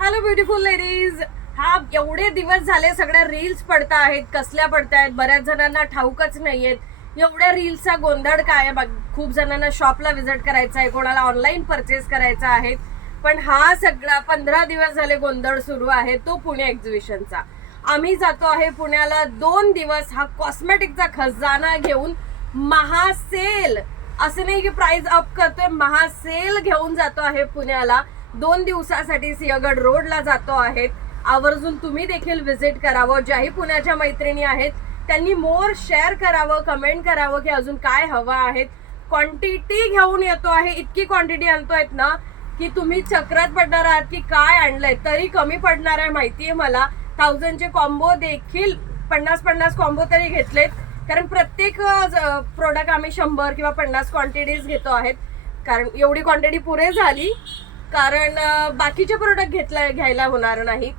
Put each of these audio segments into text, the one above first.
Hello beautiful ladies. हा एवढे दिवस झाले सगळ्या रील्स पडता आहेत, कसल्या पडतायत बऱ्याच जणांना ठाऊकच नाहीयेत. एवढ्या रील्सचा गोंधळ काय आहे. खूप जणांना शॉपला व्हिजिट करायचं आहे, कोणाला ऑनलाईन परचेस करायचा आहे. पण हा सगळा 15 दिवस झाले गोंधळ सुरू आहे तो पुणे एक्झिबिशनचा. आम्ही जातो आहे पुण्याला 2 दिवस हा कॉस्मेटिकचा खजाना घेऊन. महासेल असं नाही की प्राइस अप करतोय, महासेल घेऊन जातो आहे पुण्याला. 2 दिवसासाठी सिंहगड रोडला जातो आहेत. आवर्जून तुम्ही देखील व्हिजिट करावं. ज्याही पुण्याच्या मैत्रिणी आहेत त्यांनी मोर शेअर करावं, कमेंट करावं की अजून काय हवं आहे. क्वांटिटी घेऊन येतो आहे, इतकी क्वांटिटी आणतोय ना की तुम्ही चक्रात पडणार आहात की काय आणलंय. तरी कमी पडणार आहे माहितीये मला. 1000चे कॉम्बो देखील 50-50 कॉम्बो तरी घेतलेत, कारण प्रत्येक प्रोडक्ट आम्ही 100 किंवा 50 क्वांटिटीज घेतो आहेत. कारण एवढी क्वांटिटी पुरे झाली, कारण बाकीचे प्रोडक्ट घ्यायला होणार नाही.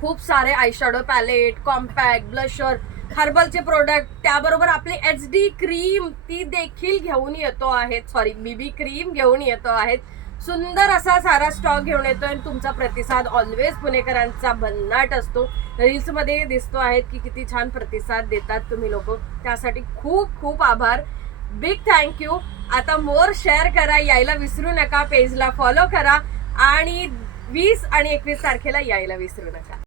खूप सारे आयशॅडो पॅलेट, कॉम्पॅक्ट, ब्लशर, हर्बलचे प्रोडक्ट, त्याबरोबर आपली HD क्रीम ती देखील घेऊन येतो आहेत. BB क्रीम घेऊन येतो आहेत. सुंदर असा सारा स्टॉक घेऊन येतोय. तुमचा प्रतिसाद ऑलवेज पुणेकरांचा भन्नाट असतो. रील्स मध्ये दिसतो आहेत की किती छान प्रतिसाद देतात तुम्ही लोक. त्यासाठी खूप खूप आभार, बिग थँक्यू. आता मोर शेअर करा, यायला विसरू नका, पेजला फॉलो करा आणि 20 आणि 21 तारखेला यायला विसरू नका.